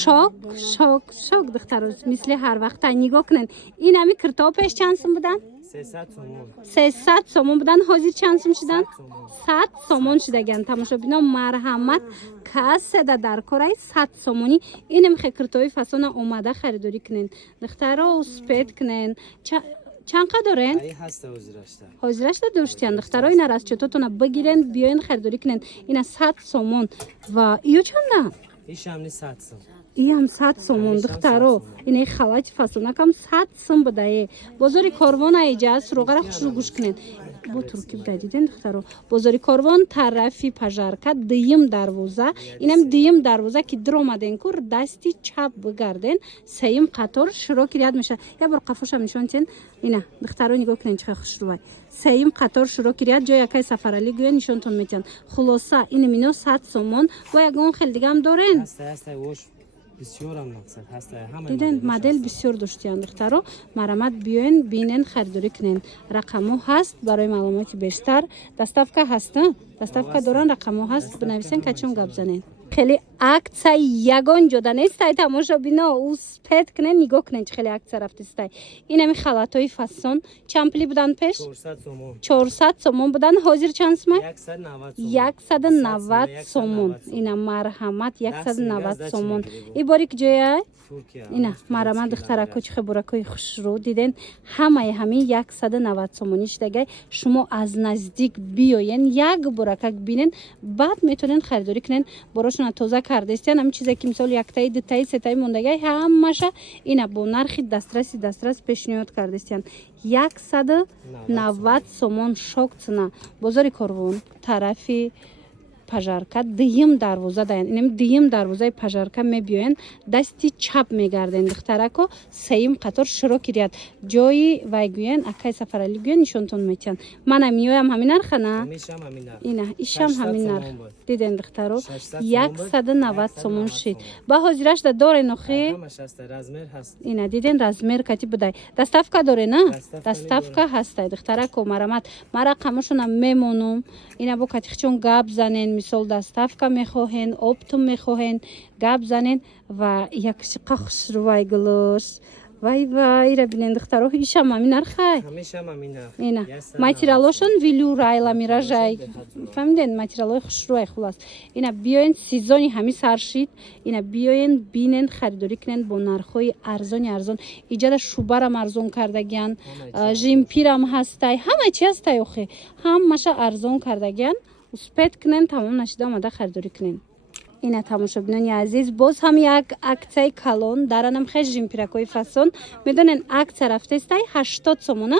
شوک دختروز مثل هر وقت نگاه کنن. این همی کرتاپش چند سوم بودن؟ 300 سومون بودن. حاضر چند سوم شدن؟ 100 سومون شدگن. تماشا بینا مرحمت کاسه در کارای 100 سومونی اینم کرتای فسون اومده خریداری کنن. دخترها سپید کنن. چند قدر دارن؟ حاضرش داشتین دخترها این راست چطورتون بگیرن بیاین خریداری کنن. اینا 100 سومون و ایو چنده؟ ایشم 100 سوم. یم 100 سومون دخترو این خالات فصل نکم 100 سوم بده. بازاری کاروان ایجاز روغره خوش رو گوش کنن. با ترکی بدیدن دخترو. بازاری کاروان طرفی پژارکا دیم دروازه. اینم دیم دروازه که در اومدن کور دستی چپ بگردن. سیم قطار شروع کردید میشه. یا بر قفوش هم نشون تین. اینا دخترو نگاه کنن چه خوش روی. سیم قطار شروع کردید جای یکی سفرالی گویا نشونتون میتن. خلاصه این مینو 100 سومون و یگان خیلی دیگه هم دارن. هسته وش بسیار هم مقصد هسته همه دیدن مدل بسیار داشتین دخترو مرامت بیاین بینن خریداری کنن. رقمو هست برای معلومات بیشتر. دستافکا هستن دستافکا دارن رقمو هست بنویسن که چون گپ زنین. خیلی акция یگان جدا نیست. تماشا بینا او سپید کنن نگاه کنن چه خیلی акция رفته است. این همی خلاتای فسون چمپلی بودن پیش 400 سومون بودن. حاضر چند سومه؟ 190 سومون. اینا مرحمت 190 سومون. ای باریک جای اینا مرحمت دختره کوچ خبرکای خوش رو دیدن همین 190 سومونیش دیگه شما از نزدیک بیاین یک برکک بینن بعد میتونن خریداری کنن. براشون تازه کرده استین هم چیزی که مثلا یک تای دو تای سه تای موندگی همش اینا با نرخ دسترس پیشنهاد کرده استین. 190 سومون شوک цена. بازار کاروان طرفی پژارکا دیم دروازه داین. اینم دیم دروازه پژارکا میبیاین دستی چپ میگردن دخترکو سیم قطار شروع کردید جایی وایگوین اکای سفرالی گوین نشونتون میتن. منم میایم همین نرخ نه اینا ایشم همین نرخ دیدن دخترو 190 سومون شید. با حاضرش داره نخی اینا دیدن رزمر کتی بودای. دستافکا داره نه دستافکا هست دخترکو مرامت مرقمشون میمونم. اینا با کتی چون گاب زنن مثال دستافکا میخواهن اپتوم میخواهن گاب زنن و یک قخش روی گلوس وای را بینن دخترها ایشم همین نرخه همیشه همین نرخ. اینا ماتریالاشون ویلو رایلا میراجای فهمیدن ماتریالای خوش روی خلاص. اینا بیاین سیزونی همین سرشید. اینا بیاین بینن خریداری کنن با نرخای ارزان. ایجاد شوبرم ارزان کردگیان جیمپیرم هستای همه چی هستای اخی همش ارزان کردگیان. سپید کنن تمام نشده آمده خریداری کنن. اینا تماشا بینانی عزیز باز هم یک акция کلون دارنم خیلی جیمپیرکای فسون میدونن акция رفته است 80 سومونه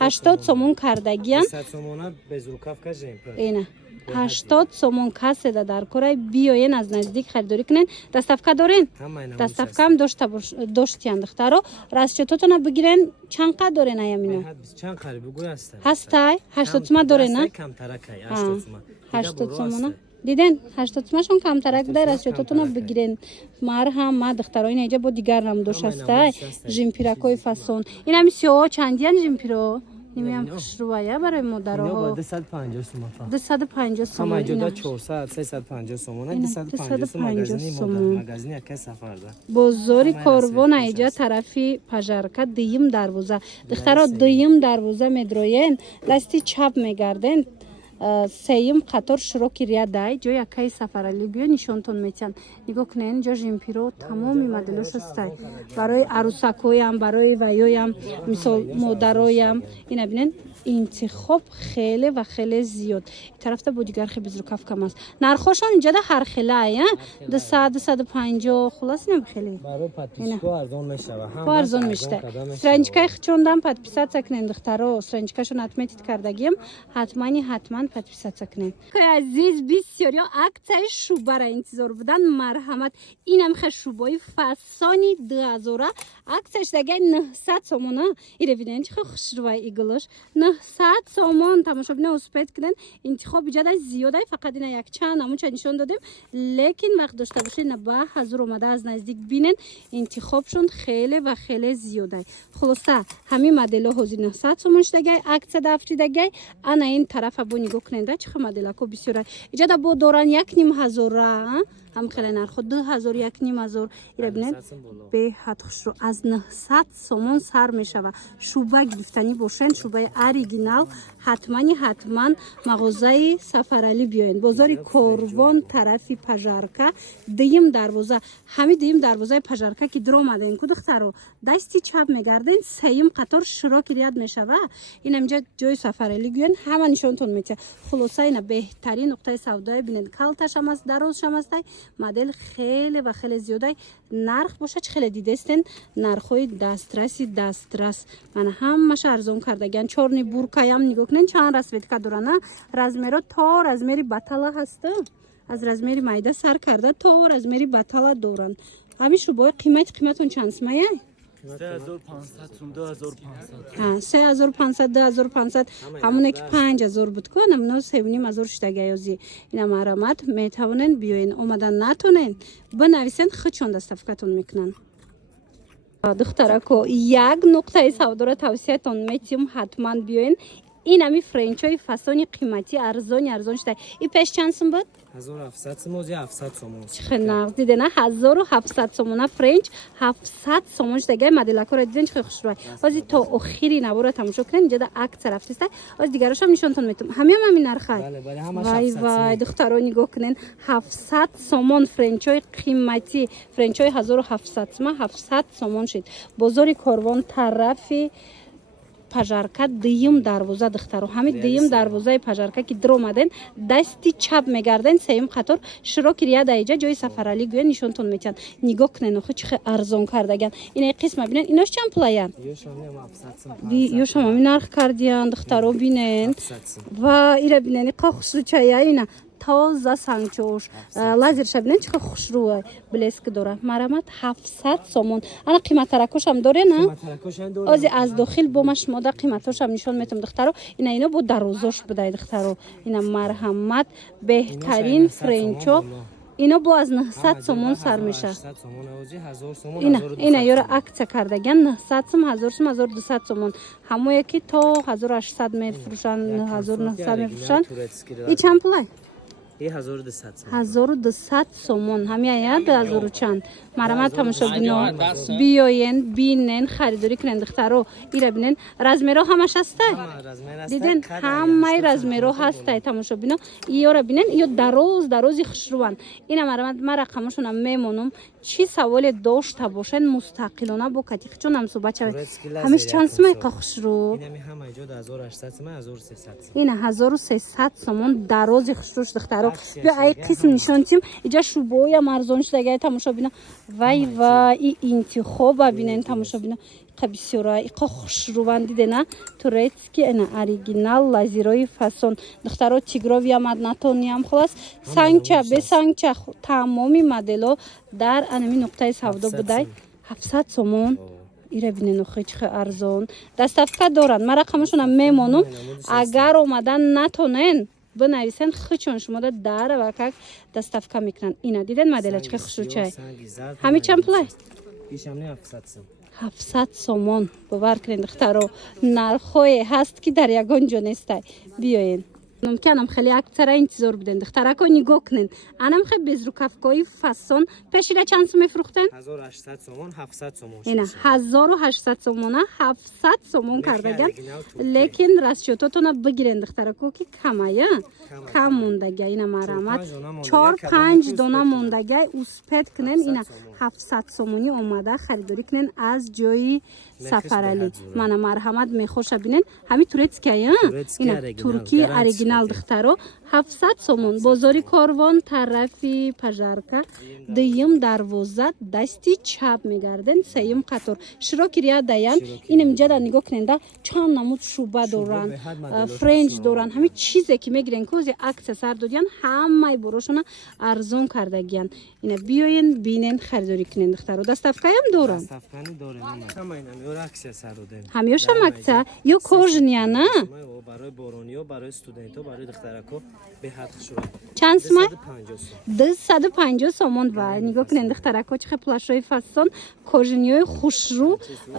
80 سومون کردگیان 100 سومونه безрукавка جیمپیر اینا 80 سومون کاسه در کورای بیاین از نزدیک خریداری کنن. دستافکا دارین؟ دستافکا هم داشتین دخترو راست چطورتون بگیرن چند قدر دارین ایامینو؟ چند قدر بگوی هستای 80 سوم دارین نه؟ کم ترکای 80 سومونه دیدن 80 سومشون کم ترک بوده راست چطورتون بگیرن. مرهم ما دخترای اینجا با دیگر هم دوش هسته جیمپیرکای فسون. این هم سیاه چندیان جیمپیرو نمیم خوش رویه برای مادرها 250 سوم 250 سوم همه جدا 400 350 سوم 250 سوم مگزینی یک سفر ده. بازاری کاروان اینجا طرفی پژارکا دیم دروازه دخترها دیم دروازه میدروین دستی چپ میگردن. سیم قطار شروع کردید دای جای یکی سفرالی بیا نشونتون میتن. نگاه کنین جا جیمپیرو تمامی مدلش هستای برای عروسکویم برای ویویم مثال مادرویم. اینا ببینن انتخاب خیلی و خیلی زیاد. این طرف تا بودیگر خیلی بزرگ کم است. نرخشون اینجا ده هر خیلی 250 خلاص نمی خیلی برای پاتیسکو ارزان میشه هم ارزان میشه. سرنجکای خچوندم پاتپیسات سکنن دخترو سرنجکاشون اتمیت کردگیم حتما پاتپیسات سکنن. که عزیز بسیاری акция شوبه را انتظار بودن مرحمت اینم خیلی شوبای فسانی 2000 акцияش دیگه 900 سومونه. ایره ببینن چه خوش روی ایگلش 900 سومون. تماشا ببینن اسپید کردن انتخاب جدا زیاده فقط اینا یک چند همون چه نشون دادیم لیکن وقت داشته باشین به حضور اومده از نزدیک بینن انتخابشون خیلی و خیلی زیاده. خلاصه همین مدل حاضر 900 سومونش دیگه акция دفتری دیگه انا این طرف ابو نگاه کننده چه مدل کو بسیار ایجاد با دوران 1500 ҳам хеле нархо 2000 1500 ира бинед беҳад хушрӯ аз 900 сомон сар мешава. Шуба гирифтанӣ бошен, шубаи оригинал, ҳатман мағозаи Сафаралӣ биёен. Бозори Корвон тарафи Пажарка, дуюм дарвоза. Ҳами дуюм дарвозаи Пажарка ки дар омаден ку духтаро, дасти чап мегарден, сеюм қатор широки рияд мешава. Ин амҷа ҷои Сафаралӣ гӯен, ҳама нишонтон метия. Хулоса ина беҳтарин нуқтаи савдои бинед. Калташам аст, дарозшам астай, модел хеле ва хеле зиёдай. Нарх боша чӣ хеле дидестен, нархои дастрас. Мана ҳамаша арзон кардаган. Чорни буркаям нигоҳ кунен, чанд расветка дорана. Размеро то размери батала ҳаста. Аз размери майда сар карда то размери батала доран. Ҳамин шубои қиматон чанд смаяй? 3500 2500 ҳамоне ки 5000 буд ку намно 3500 штагаёзи ина марамат метавонен биёен омадан натонен бинависен хичон доставкатон мекунан. Духтарако як нуқтаи савдоро тавсиятон метим ҳатман биёен. ин ами френчои фасони қимати арзон шуда. И пеш чанд сум буд? 1700 сомон я 700 сомон. Чихе нағз дидена 1700 сомона френч 700 сомон шудагай моделакора диден чихе хушрӯй. Ози то охири набора тамошо кунен инҷода акция рафтиста. Оз дигарошам нишонтон метум. Ҳамиам ҳамин нархай. Бале ҳамаш. Вай духтаро нигоҳ кунен 700 сомон френчои қимати френчои 1700 сомон 700 сомон шид. Бозори Корвон тарафи Пажарка дуюм дарвоза духтаро. Ҳами дуюм дарвозаи Пажарка ки дар омаден дасти чап мегарден сеюм қатор широки рияд аиҷа ҷои Сафаралӣ гӯен нишонтон метиҳанд. Нигоҳ кунен охи чихе арзон кардаган. Ина қисма бинен инош чанд пулаян? Ёшам ҳами нарх кардиян духтаро бинен. Ва ира бинен иқа хушрӯчая ина тоза сангчош лазерша бинен чихе хушрӯа блеск дора. Марамат 700 сомон. Ана қиматаракошам доре на? Ози аз дохил бома шумода қиматошам нишон метам духтаро. Ино бо дарозош будай духтаро. Ина марҳамат беҳтарин френчо. Ино бо аз 900 сомон сар меша. Ина ёра акция кардаган 900 сом 1000 сом 1200 сомон. Ҳамое ки то 1800 мефурӯшанд 1900 мефурӯшанд. И чанд пулай? 1200 сомон. Ҳами ая 1000 чанд. Марамат тамошобино биёен бинен харидорӣ кунен духтаро. Ира бинен размеро ҳамаш ҳастай. Диден ҳамаи размеро ҳастай тамошобино. Иёра бинен ё дарози хушрӯан. Ина марамат ма рақамошонам мемонам. Чӣ саволе дошта бошен мустақилона бо катихи чонам суҳбат шавед. Ҳамиш чанд сум иқа хушрӯ? Ина 1300 сомон дарози хушрӯш духтаро. Бё ай қисм нишонтим иҷа шубоям арзон шудагай тамошобино. Вай и интихоба бинен тамошобино. Иқа бисёра иқа хушрӯван дидена турецки ина оригинал лазирои фасон духтаро тигровиам аднатониам холас сангча бесангча тамоми модело дар анами нуқтаи савдо будай 700 сомон. Ира бинен охи чихе арзон. Доставка доранд. Ма рақамашонам мемонам. Агар омадан натонен бинависен хичон шумода дар ва как доставка мекунанд. Ина диден модела чихе хушрӯчай. Ҳами чанд пулай? 700 сомон. Бовар кунед духтаро. Нархое ҳаст ки дар ягон ҷо нестай. Биёен. Мумкинам хеле акцияра интизор буден. Духтарако нигоҳ кунен. Анам хе безрукавкои фасон пешира чанд сум мефурӯхтен? 1800 сомон 700 сомон. Ина 1800 сомона 700 сомон кардаган. Лекин расчётотона бигирен духтарако ки камая. Кам мондагай ина марамат 4-5 дона мондагай успет кунен. Ина 700 сомони омада харидорӣ кунен аз ҷои Сафаралӣ. Мана марҳамат мехоша бинен. Ҳами турецкия ина турки оригинал духтаро 700 сомон. Бозори Корвон тарафи Пажарка дуюм дарвоза дасти чап мегарден сеюм қатор широки рия даян. Инам ҷада нигоҳ куненда чанд намуд шуба доран френч доран ҳами чизе ки мегирен кози акция сар додиян ҳамаи борошона арзон кардагиян. Ина биёен бинен харидорӣ кунен духтаро. Доставкаям доран. Ҳамёшам акция ё кожния на? Барои боронӣ, барои студентҳо, барои духтарако بهت شو چند سومه 250 250 сом сомон ва нигоҳ кунед духтарако чихе плашои фасон кожиниёи хушрӯ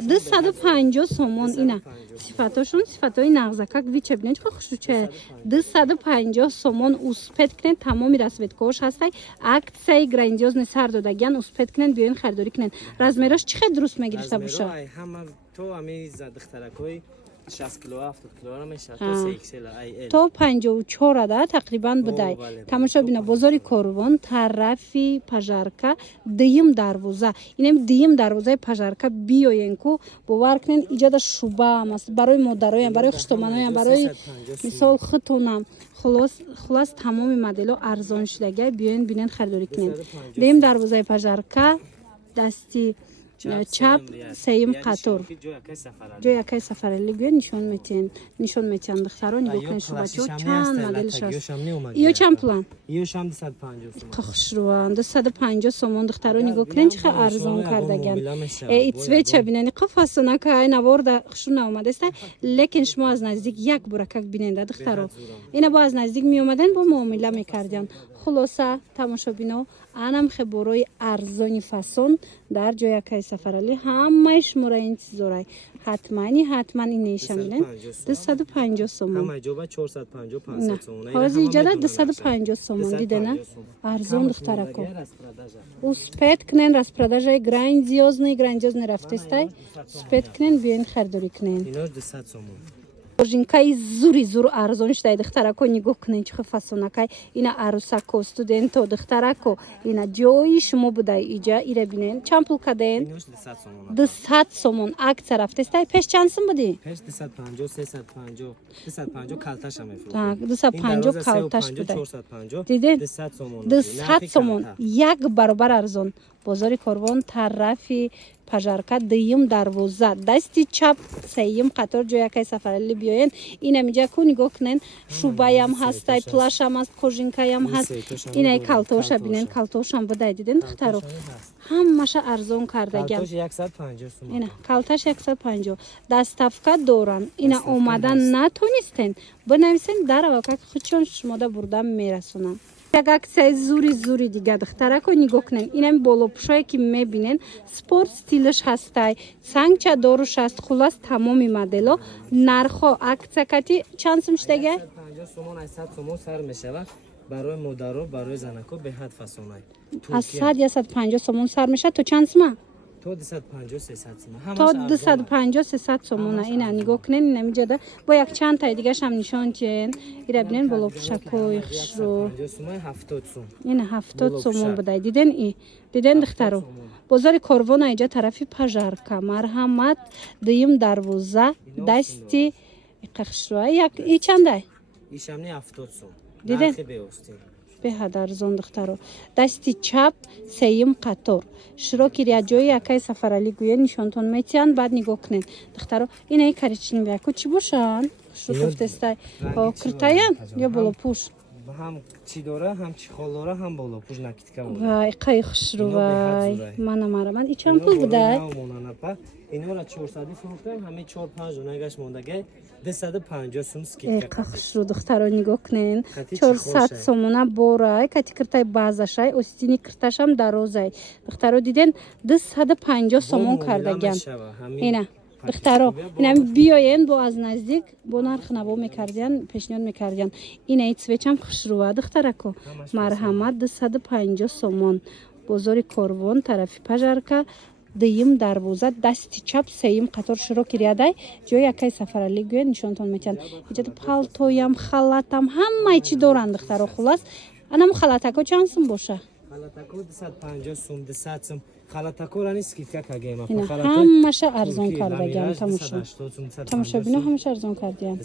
250 сомон ина сифатошун сифатои нағзакак виче бинед чихе хушрӯче 250 сомон успед кунед тамоми расветкаош ҳастай аксияи грандиозне сар додагиян успед кунед биёин харидорӣ кунед размерош чихе дуруст мегирифта боша ҳама то ами духтаракои 60 кило 70 кило меша то 3XL IL то 54 ада тақрибан будай тамошо бина бозори корвон тарафи пажарка дим дарвоза инем дим дарвозаи пажарка биёен ку бовар кунен иҷода шуба ам аст барои модароям барои хуштоманоям барои мисол хитонам хулос тамоми модело арзон шудагия биёен бинен харидорӣ кунед дим дарвозаи пажарка дасти чап сеюм қатор ҷо якай сафарали гӯя нишон метиҳанд духтаро нигоҳ кунед шубачиҳо чанд моделш аст иё чанд пулан иё шам 250 сом хушрӯан 250 сомон духтаро нигоҳ кунед чихе арзон кардаган и цвеча бинани қафасонака ай наворда хушрӯ наомадаста лекин шумо аз наздик як буракак биненда духтаро ина бо аз наздик меомаден бо муомила мекардиян хулоса тамошобино анам хеборои арзони фасон дар ҷо якай сафарали ҳамаи шуморо интизорай ҳатман инешам бинен 250 сомон ҳама ҷоба 450 500 сомон ҳозир иҷода 250 сомон дидена арзон духтарако успед кунен распродажаи грандиозный рафтестай успед кунен биёин харидорӣ кунен ино 200 сомон пружинкаи зур арзон шудаи духтарако нигоҳ кунед чихе фасонакай ина арусако студенто духтарако ина ҷои шумо будай иҷа ира бинен чанд пул каден 200 сомон акция рафтестай пеш чанд сум буди пеш 250 350 250 калташа так 250 калташ будай 450 диден 200 сомон 200 сомон як баробар арзон бозори корвон тарафи пажарка дим дарвоза дасти чап сеюм қатор ҷо якай сафарали биёен инамиҷа ку нигоҳ кунен шубаям ҳастай плашам аст кожинкаям ҳаст инаи калтоша бинен калтошам будай диден духтаро ҳамаша арзон кардагиам ина калташ 150 даставка доранд ина омадан натонистен бинависен дар авакак хучон шумода бурда мерасонам як аксияи зури дига духтарако нигоҳ кунен инами болопӯшое ки мебинен спорт стилиш ҳастай сангча доруш аст хулас тамоми модело нархо акциякати чанд сум шудагия 50 сомон 100 сомон сар мешавад барои модаро барои занако беҳад фасонай аз 100 я 150 сомон сар мешавад то чанд сума то 250 300 сомон то 250 300 сомона ина нигоҳ кунен инамиҷода бо як чанд таи дигашам нишон тиен ира бинен болопӯшакои хушрӯ 70 сом ина 70 сомон будай диден духтаро бозори корвона иҷа тарафи пажарка марҳамат дим дарвоза дасти қахшрӯа як и чандай ишамни 70 сом диден нархи беостин беҳад арзон духтаро дасти чап сеюм қатор широки риаҷои якай сафарали гӯя нишонтон метиҳанд баъд нигоҳ кунед духтаро инаи коричневияку чӣ бошанд шуфтестай киртаян ё болопӯш ҳам чӣ дора ҳам чӣ хол дора ҳам болопӯш накитка вай қай хушрӯ вай манамараман и чанд пул будай инора 400 фурӯхтем ҳамин 4-5 дунагаш мондагай 250 сум скидка қахшрӯ духтаро нигоҳ кунен 400 сомона борай кати киртай баъзашай остини кирташам дарозай духтаро диден 250 сомон кардагиам ина духтаро инам биёен бо аз наздик бо нарх наво мекардиян пешниҳод мекардиян инаи цвечам хушрӯа духтарако марҳамат 250 сомон бозори корвон тарафи пажарка дим дарвоза дасти чап сеюм қатор широки риадай ҷо якай сафарали гӯя нишонтон метиҳанд иҷода палтоям халатам ҳамаи чӣ доранд духтаро хулас анам халатако чанд сум боша халатако 250 сум 200 сум халатакорани скидка кагема ҳамаша арзон кардагиам тамошобино ҳамаша арзон кардиям